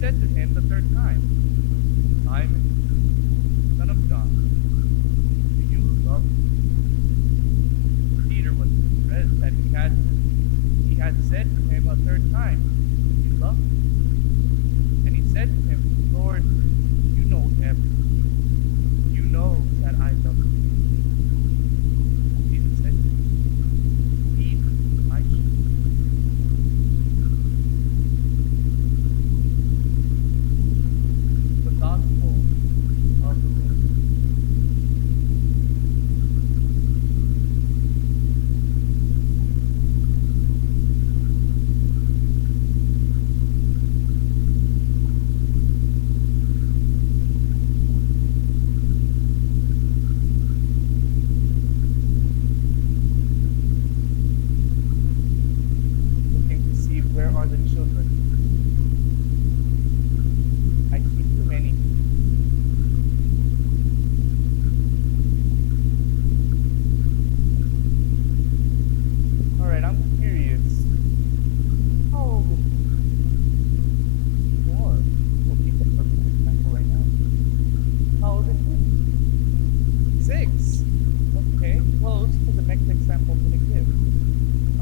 said to him the third time, Simon, son of John, do you love me? Peter was distressed that he had said to him a third time, do you love me? And he said to him, Lord, you know everything. You know that I love you. Jesus said to him, feed my sheep. The gospel of the Lord. Looking to see where are the children. I see too many. All right, I'm curious. How old is he? Four. Well, he's a perfect example right now. How old is he? 6. Okay, close to the next example I'm going to give.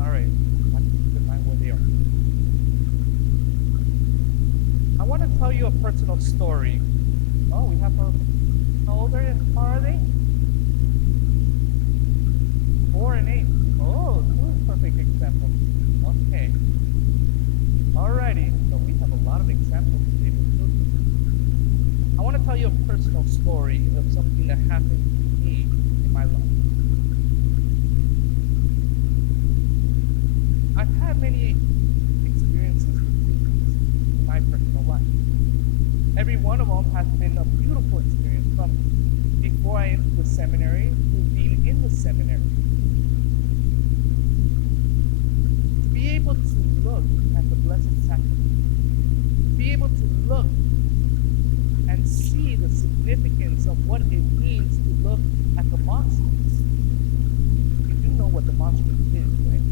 All right, I have to keep in mind where they are. I want to tell you a personal story. Oh, we have a. How old are they? 4 and 8. Oh, 2 perfect examples. Okay. Alrighty, so we have a lot of examples of little children. I want to tell you a personal story of something that happened to me in my life. I've had many experiences with Jesus in my personal life. Every one of them has been a beautiful experience from before I entered the seminary to being in the seminary. To be able to look at the Blessed Sacrament, to be able to look and see the significance of what it means to look at the monstrance. You do know what the monstrance is, right?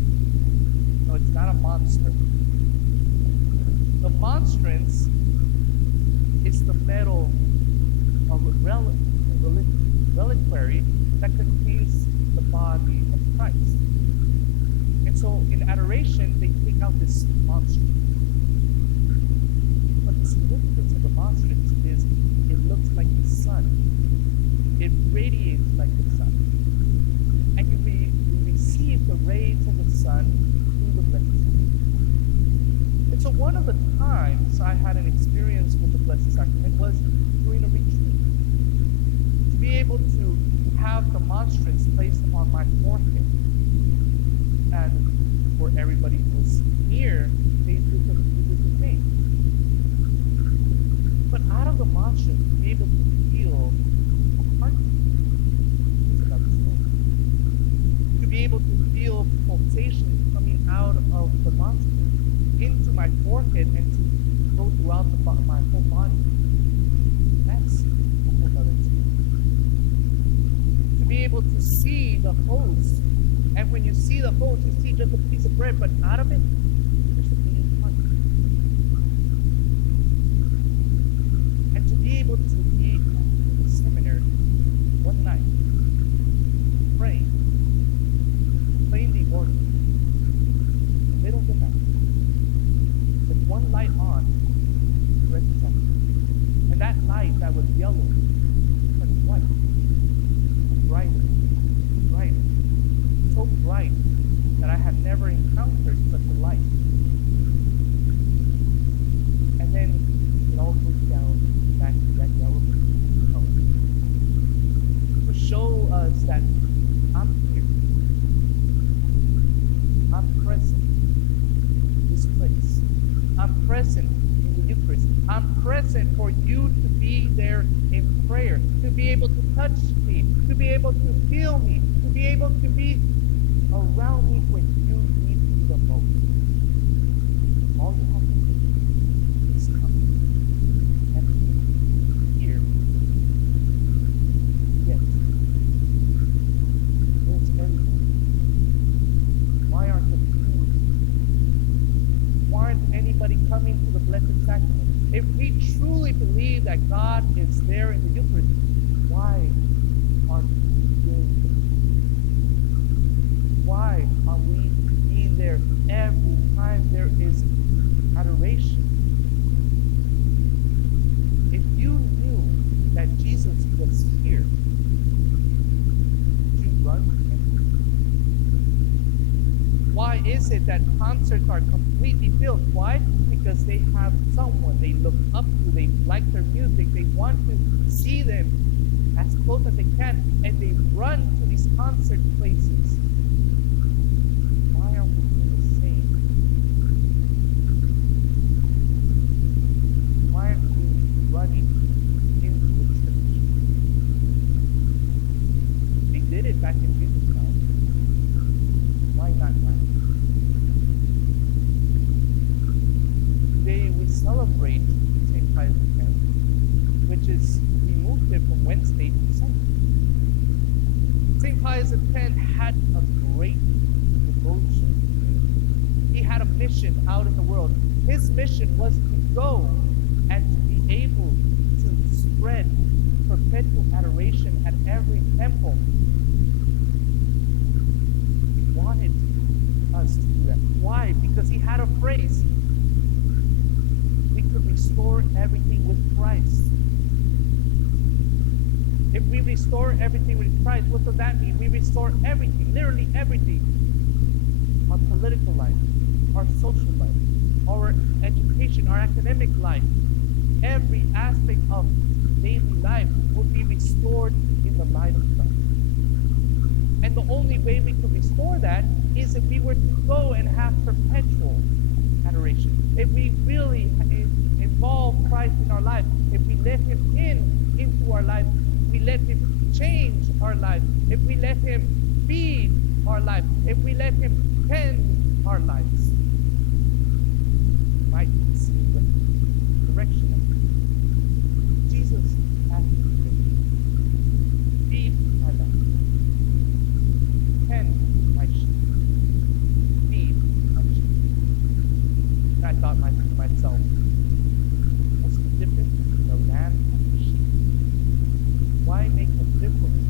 No, it's not a monster. The monstrance is the metal of a reliquary that contains the body of Christ. And so in adoration, they take out this monstrance. But the significance of the monstrance is it looks like the sun. It radiates like the sun. And you receive the rays of the sun through the Blessed Sacrament. And so one of the times I had an experience with the Blessed Sacrament was during a retreat. To be able to have the monstrance placed on my forehead. And for everybody who was near, they did the same. But out of the monstrance, to be able to feel a heartbeat is another story. To be able to feel pulsations coming out of the monstrance into my forehead and to go throughout my whole body. That's a whole other experience. To be able to see the host, and when you see the host, you see just a piece of bread, but out of it, there's a beating heart. And to be able to be in the seminary one night, praying the organ, in the middle of the night, with one light on, the rest is on. And that light that was yellow turned white, and brighter, and brighter, so bright that I had never encountered such a light. And then it all goes down back to that yellow color to show us that I'm here. I'm present in this place. I'm present in the Eucharist. I'm present for you to be there in prayer, to be able to touch me, to be able to feel me, to be able to be around me when you need me the most. All you have to do is come and be here. Yes, there's everything. Why aren't the pews? Why aren't anybody anybody coming to the Blessed Sacrament, if we truly believe that God is there in the Eucharist, why aren't we doing it? Why are we being there every time there is adoration? If you knew that Jesus was here, would you run to him? Why is it that concerts are completely filled? Why? Because they have someone they look up to, they like their music, they want to see them as close as they can, and they run to these concert places. Why aren't we doing the same? Why aren't we running into the church? They did it back in Jesus' time. Why not now? Today we celebrate St. Pius X, which is, we moved it from Wednesday to Sunday. St. Pius X had a great devotion. He had a mission out in the world. His mission was to go and to be able to spread perpetual adoration at every temple. He wanted us to do that. Why? Because he had a phrase. We could restore everything with Christ. If we restore everything with Christ, what does that mean? We restore everything, literally everything. Our political life, our social life, our education, our academic life, every aspect of daily life will be restored in the light of Christ. And the only way we can restore that is if we were to go and have perpetual adoration. If we really involve Christ in our life, if we let him into our life, we let him change our life, if we let him feed our life, if we let him tend our lives, we might see the direction of it. Jesus asked me, feed my life, tend my sheep, feed my sheep. And I thought to myself, what's the difference between a lamb and a sheep? Why make a difference?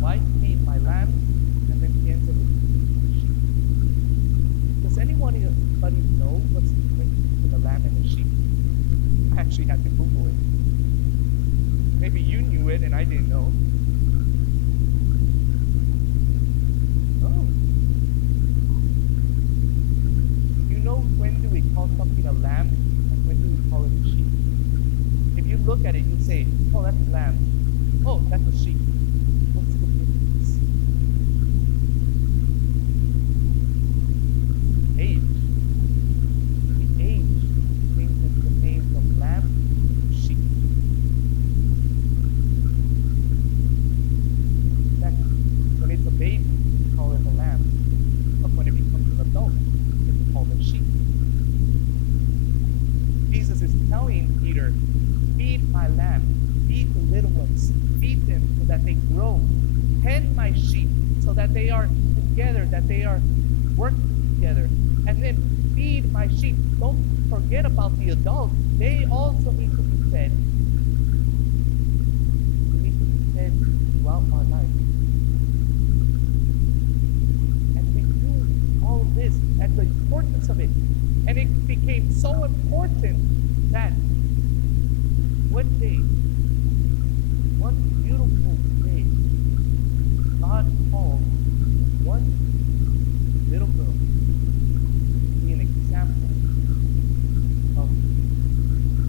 Why feed my lamb and then cancel it with my sheep? Does anybody know what's the difference between a lamb and a sheep? I actually had to Google it. Maybe you knew it and I didn't know. Oh. You know, when do we call something a lamb and when do we call it a sheep? If you look at it, you say, oh, that's a lamb. Oh, that's a sheep. What's the difference? Age. The age changes the name from lamb to sheep. When it's a baby, we call it a lamb. But when it becomes an adult, it's called a sheep. Jesus is telling Peter, feed my lamb, feed the little ones, feed them so that they grow. Tend my sheep so that they are together, that they are working together. And then feed my sheep. Don't forget about the adults. They also need to be fed. We need to be fed throughout our life. And we do all of this and the importance of it. And it became so important that one day, one beautiful day, God called one little girl to be an example of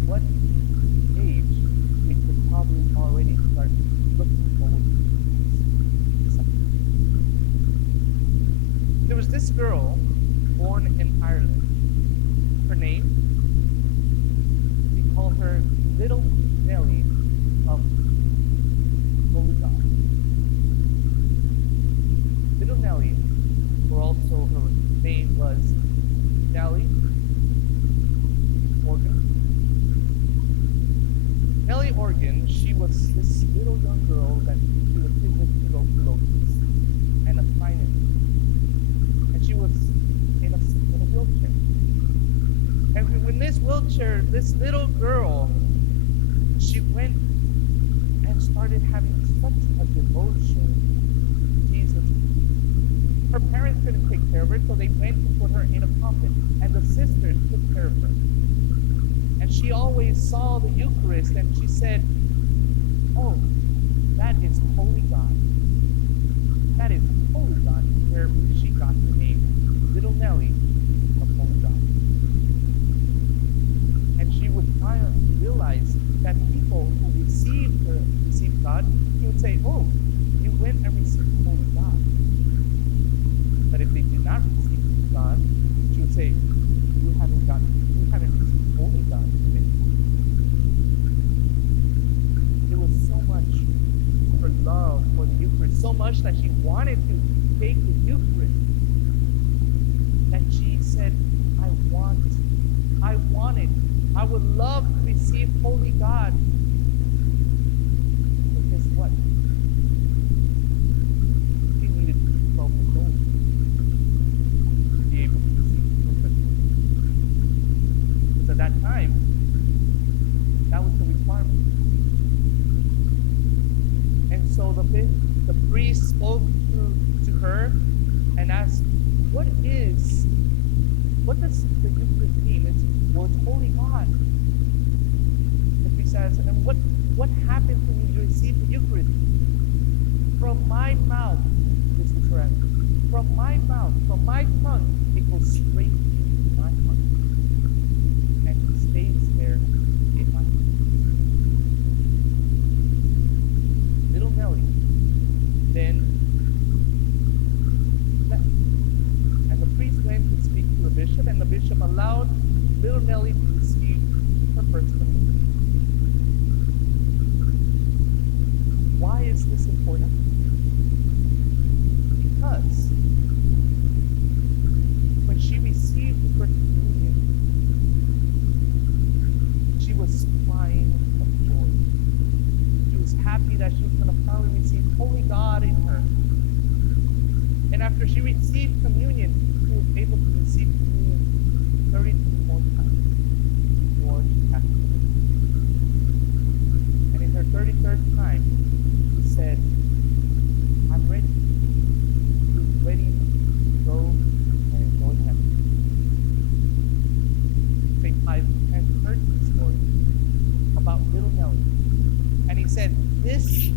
what age we could probably already start looking forward to. There was this girl born in Ireland. Her name, we call her Little Nellie of Holy God. Little Nellie, or also her name was Nellie Organ. Nellie Organ, she was this little young girl that she was hit with tuberculosis and a spinal. And she was in a wheelchair. in this wheelchair, this little girl, she went and started having such a devotion to Jesus. Her parents couldn't take care of her, so they went to put her in a coffin, and the sisters took care of her. And she always saw the Eucharist, and she said, "Oh, that is Holy God. That is Holy God," where she got the name Little Nelly of Holy God. And she would finally realize that people who received God, she would say, "Oh, you went and received Holy God." But if they did not receive God, she would say, you haven't received Holy God today. It was so much her love for the Eucharist, so much that she wanted to take the Eucharist, that she said, I would love to receive Holy God. But guess what? She needed to be 12 years old to be able to receive the Eucharist. Because at that time, that was the requirement. And so the priest spoke to her and asked, what does the Eucharist mean? It's Holy God. The priest says, and what happens when you receive the Eucharist? From my mouth, this was her answer. From my mouth, from my tongue, it goes straight into my heart. And it stays there in my heart. Little Nelly then left. And the priest went to speak to the bishop, and the bishop allowed Little Nelly to receive her first communion. Why is this important? Because when she received the first communion, she was crying of joy. She was happy that she was going to finally receive Holy God in her. And after she received communion, she was able to receive communion 32 more times before she passed away. And in her 33rd time, she said, I'm ready. She was ready to go and enjoy heaven. St. Pius had heard the story about little Nelly. And he said, this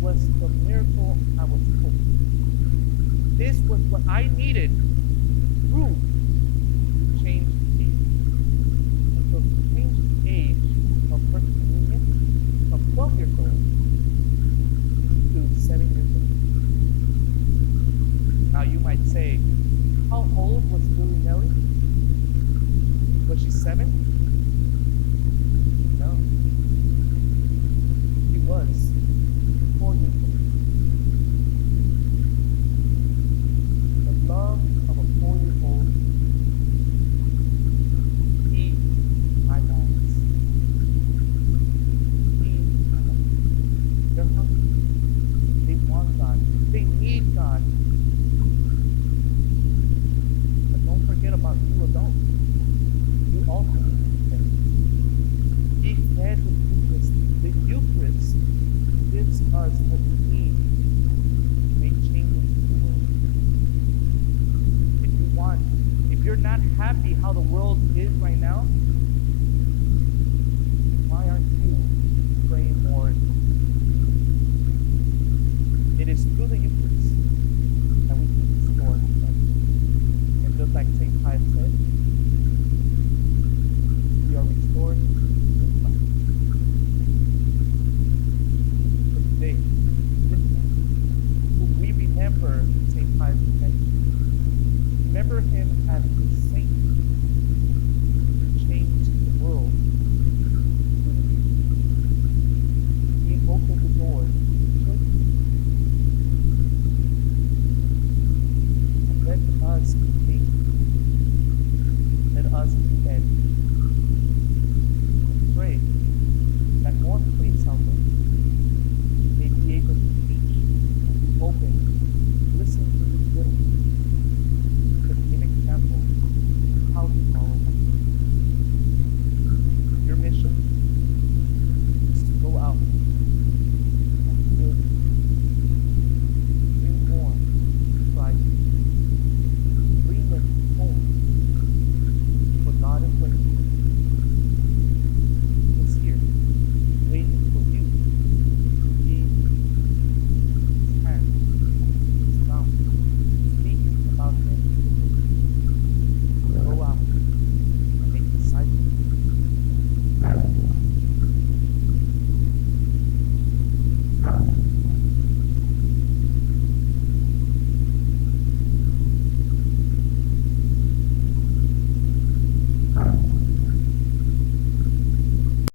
was the miracle I was hoping. This was what I needed. Proof to change the age. And so to change the age of First Communion from 12 years old to 7 years old. Now you might say, how old was Billy Nelly? Was she 7? No. She was 4 years old. The love of a 4-year-old, he, my lads, he, my lads, they're hungry. They want God. They need God. But don't forget about you adults. You also need to be fed. Be fed with Eucharist. The Eucharist gives us what we need to make changes in the world. If you're not happy how the world is right now, why aren't you praying more? It is through the Eucharist